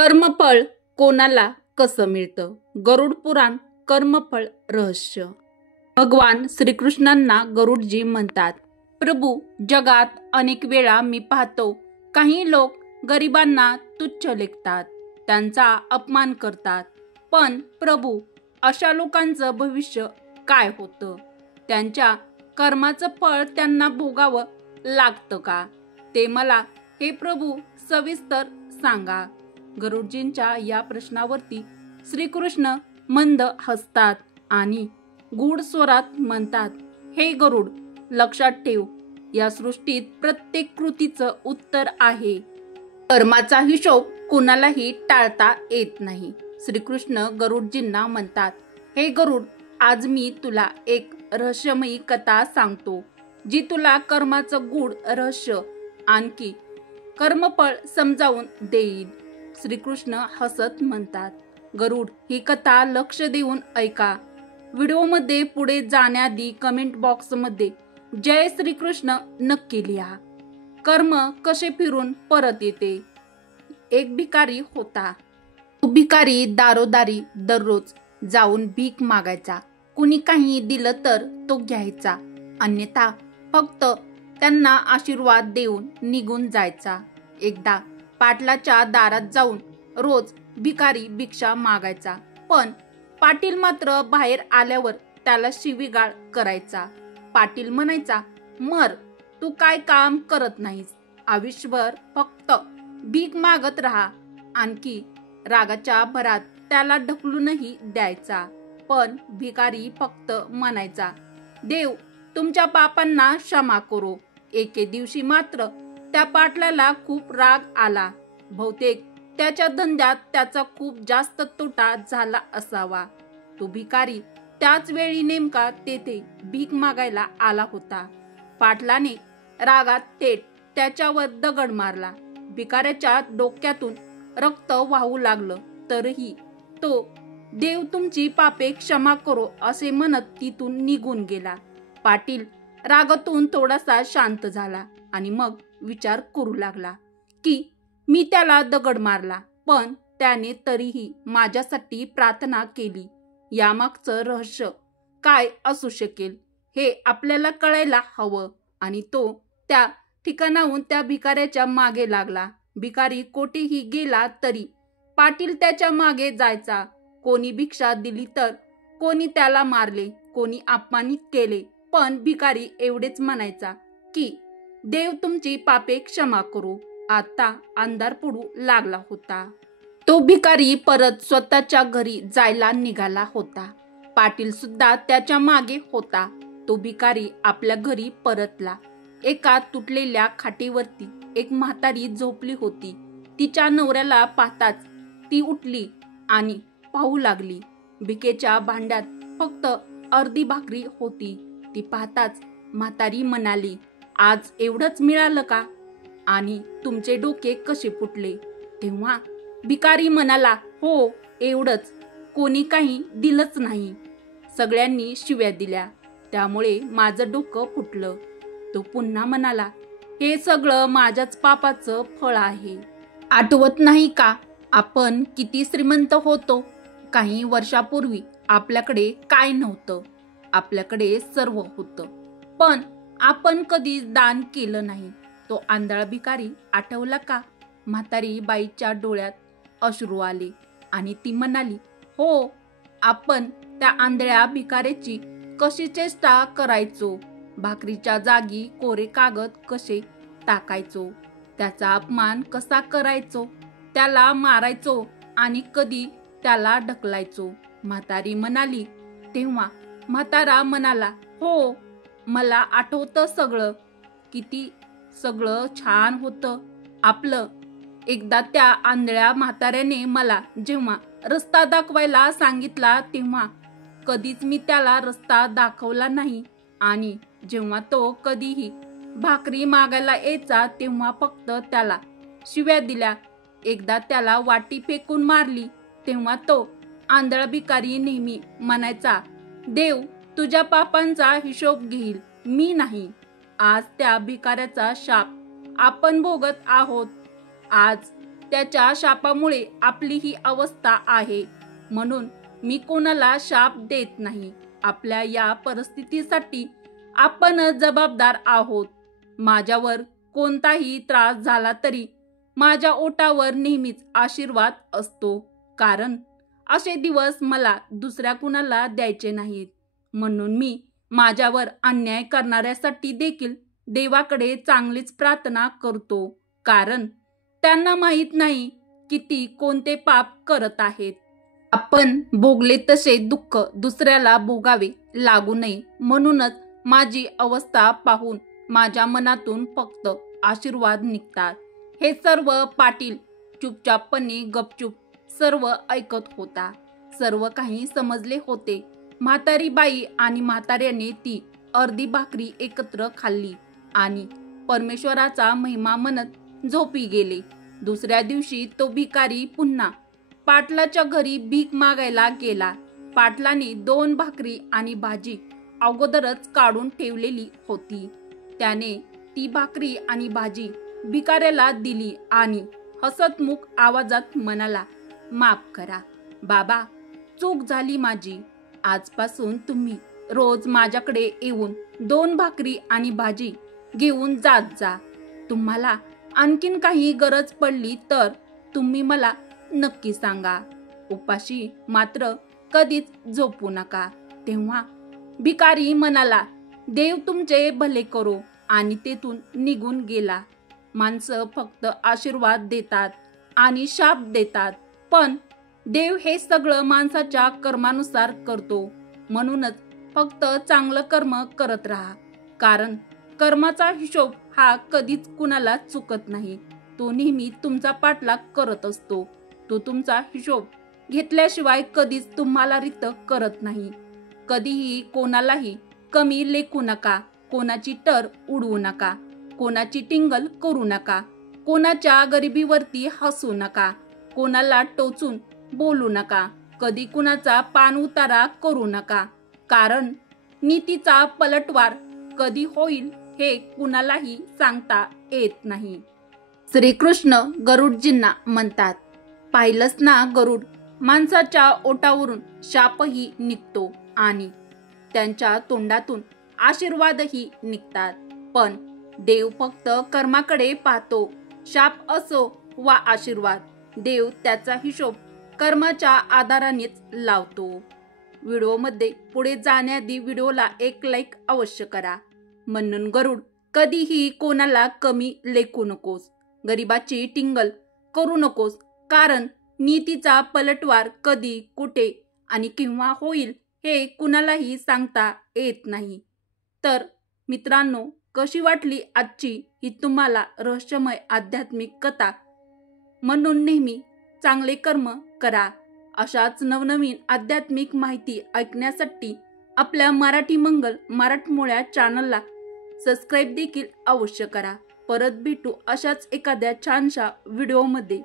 कर्मफळ कोणाला कसं मिळतं? गरुड पुराण कर्मफळ रहस्य. भगवान श्रीकृष्णांना गरुडजी म्हणतात, प्रभू, जगात अनेक वेळा मी पाहतो काही लोक गरिबांना तुच्छ लेखतात, त्यांचा अपमान करतात. पण प्रभू, अशा लोकांचं भविष्य काय होतं? त्यांच्या कर्माचं फळ त्यांना भोगावं लागतं का? ते मला हे प्रभू सविस्तर सांगा. गरुडजींच्या या प्रश्नावरती श्रीकृष्ण मंद हसतात आणि गूढ स्वरात म्हणतात, हे गरुड, लक्षात ठेव, या सृष्टीत प्रत्येक कृतीचं उत्तर आहे. कर्माचा हिशोब कुणालाही टाळता येत नाही. श्रीकृष्ण गरुडजींना म्हणतात, हे गरुड, आज मी तुला एक रहस्यमयी कथा सांगतो, जी तुला कर्माचं गूढ रहस्य आणखी कर्मफळ समजावून देईल. श्रीकृष्ण हसत म्हणतात, गरुड, ही कथा लक्ष देऊन ऐका. व्हिडिओमध्ये पुढे जाण्याआधी कमेंट बॉक्समध्ये जय श्रीकृष्ण नक्की लिहा. कर्म कसे फिरून परत येते. एक भिकारी होता. तो भिकारी दारोदारी दररोज जाऊन भीक मागायचा. कुणी काही दिलं तर तो घ्यायचा, अन्यथा फक्त त्यांना आशीर्वाद देऊन निघून जायचा. एकदा पाटलाच्या दारात जाऊन रोज भिकारी भिक्षा मागायचा, पण पाटील मात्र बाहेर आल्यावर त्याला शिवीगाळ करायचा. पाटील म्हणायचा, मर, तू काय काम करत नाहीस, आयुष्यभर फक्त भीक मागत राहा. आणखी रागाच्या भरात त्याला ढकलूनही द्यायचा. पण भिकारी फक्त म्हणायचा, देव तुमच्या पापांना क्षमा करो. एके दिवशी मात्र त्या पाटलाला खूप राग आला. बहुतेक त्याच्या धंद्यात त्याचा खूप जास्त तोटा झाला असावा. तो भिकारी त्याच वेळी नेमका तेथे भीक मागायला आला होता. पाटलाने रागात थेट त्याच्यावर दगड मारला. भिकाऱ्याच्या डोक्यातून रक्त वाहू लागलं. तरीही तो देव तुमची पापे क्षमा करो असे म्हणत तिथून निघून गेला. पाटील रागातून थोडासा शांत झाला आणि मग विचार करू लागला की मी त्याला दगड मारला, पण त्याने तरीही माझ्यासाठी प्रार्थना केली. यामागचं रहस्य काय असू शकेल हे आपल्याला कळायला हवं. आणि तो त्या ठिकाणाहून त्या भिकाऱ्याच्या मागे लागला. भिकारी कोठेही गेला तरी पाटील त्याच्या मागे जायचा. कोणी भिक्षा दिली तर कोणी त्याला मारले, कोणी अपमानित केले, पण भिकारी एवढेच म्हणायचा की देव तुमची पापे क्षमा करू. आता अंधार पडू लागला होता. तो भिकारी परत स्वतःच्या घरी जायला निघाला होता. पाटील सुद्धा त्याच्या मागे होता. तो भिकारी आपल्या घरी परतला. एका तुटलेल्या खाटीवरती एक म्हातारी झोपली होती. तिच्या नवऱ्याला पाहताच ती उठली आणि पाहू लागली. भिकेच्या भांड्यात फक्त अर्धी भाकरी होती. ती पाहताच म्हातारी म्हणाली, आज एवढंच मिळालं का? आणि तुमचे डोके कसे फुटले? तेव्हा भिकारी म्हणाला, हो, एवढंच. कोणी काही दिलंच नाही. सगळ्यांनी शिव्या दिल्या, त्यामुळे माझं डोकं फुटलं. तो पुन्हा म्हणाला, हे सगळं माझ्याच पापाचं फळ आहे. आठवत नाही का आपण किती श्रीमंत होतो? काही वर्षापूर्वी आपल्याकडे काय नव्हतं, आपल्याकडे सर्व होतं, पण आपण कधी दान केलं नाही. तो आंधळा भिकारी आठवला का? म्हातारी बाईच्या डोळ्यात अश्रू आले आणि ती म्हणाली, हो, आपण त्या आंधळ्या भिकाऱ्याची कशी चेष्टा करायचो, भाकरीच्या जागी कोरे कागद कसे टाकायचो, त्याचा अपमान कसा करायचो, त्याला मारायचो आणि कधी त्याला ढकलायचो. म्हातारी म्हणाली. तेव्हा म्हातारा म्हणाला, हो, मला आठवतं सगळं. किती सगळं छान होतं आपलं. एकदा त्या आंधळ्या म्हाताऱ्याने मला जेव्हा रस्ता दाखवायला सांगितला तेव्हा कधीच मी त्याला रस्ता दाखवला नाही. आणि जेव्हा तो कधीही भाकरी मागायला यायचा तेव्हा फक्त त्याला शिव्या दिल्या. एकदा त्याला वाटी फेकून मारली तेव्हा तो आंधळा भिकारी नेहमी म्हणायचा, देव तुझ्या पापांचा हिशोब घेईल, मी नाही. आज त्या भिकाऱ्याचा शाप आपण भोगत आहोत. आज त्याच्या शापामुळे आपली ही अवस्था आहे. म्हणून मी कोणाला शाप देत नाही. आपल्या या परिस्थितीसाठी आपण जबाबदार आहोत. माझ्यावर कोणताही त्रास झाला तरी माझ्या ओठावर नेहमीच आशीर्वाद असतो, कारण असे दिवस मला दुसऱ्या कुणाला द्यायचे नाहीत. म्हणून मी माझ्यावर अन्याय करणाऱ्यासाठी देखील देवाकडे चांगलीच प्रार्थना करतो, कारण त्यांना माहीत नाही की ती कोणते पाप करत आहेत. आपण भोगले तसे दुःख दुसऱ्याला भोगावे लागू नये, म्हणूनच माझी अवस्था पाहून माझ्या मनातून फक्त आशीर्वाद निघतात. हे सर्व पाटील चुपचापपणे गपचूप सर्व ऐकत होता. सर्व काही समजले होते. म्हातारी बाई आणि म्हाताऱ्याने ती अर्धी भाकरी एकत्र खाल्ली आणि परमेश्वराचा महिमा म्हणत झोपी गेले. दुसऱ्या दिवशी तो भिकारी पुन्हा पाटलाच्या घरी भीक मागायला गेला. पाटलाने 2 भाकरी आणि भाजी अगोदरच काढून ठेवलेली होती. त्याने ती भाकरी आणि भाजी भिकाऱ्याला दिली आणि हसतमुख आवाजात म्हणाला, माफ करा बाबा, चूक झाली माझी. आजपासून तुम्ही रोज माझ्याकडे येऊन 2 भाकरी आणि भाजी घेऊन जात जा. तुम्हाला आणखीन काही गरज पडली तर तुम्ही मला नक्की सांगा. उपाशी मात्र कधीच झोपू नका. तेव्हा भिकारी म्हणाला, देव तुमचे भले करो, आणि तेथून निघून गेला. माणसं फक्त आशीर्वाद देतात आणि शाप देतात, पण देव हे सगळं माणसाच्या कर्मानुसार करतो. म्हणूनच फक्त चांगलं कर्म करत राहा, कारण कर्माचा हिशोब हा कधीच कुणाला चुकत नाही. तो नेहमी तुमचा पाठलाग करत असतो. तो तुमचा हिशोब घेतल्याशिवाय कधीच तुम्हाला रिक्त करत नाही. कधीही कोणालाही कमी लेखू नका. कोणाची टर उडवू नका. कोणाची टिंगल करू नका. कोणाच्या गरिबीवरती हसू नका. कोणाला टोचून बोलू नका. कधी कुणाचा पान उतारा करू नका, कारण नीतीचा पलटवार कधी होईल हे कुणालाही सांगता येत नाही. श्रीकृष्ण गरुडजींना म्हणतात, पाहिलंच ना गरुड, माणसाच्या ओठावरून शापही निघतो आणि त्यांच्या तोंडातून आशीर्वादही निघतात. पण देव फक्त कर्माकडे पाहतो. शाप असो वा आशीर्वाद, देव त्याचा हिशोब कर्माच्या आधारानेच लावतो. व्हिडिओमध्ये पुढे जाण्याआधी व्हिडिओला एक लाईक अवश्य करा. म्हणून गरुड, कधीही कोणाला कमी लेखू नकोस. गरिबाची टिंगल करू नकोस, कारण नीतीचा पलटवार कधी, कुठे आणि केव्हा होईल हे कुणालाही सांगता येत नाही. तर मित्रांनो, कशी वाटली आजची ही तुम्हाला रहस्यमय आध्यात्मिक कथा? म्हणून नेहमी चांगले कर्म करा. अशाच नवनवीन आध्यात्मिक माहिती ऐकण्यासाठी आपल्या मराठी मंगल मराठमोळ्या चॅनलला सबस्क्राईब देखील अवश्य करा. परत भेटू अशाच एखाद्या छानशा व्हिडिओमध्ये.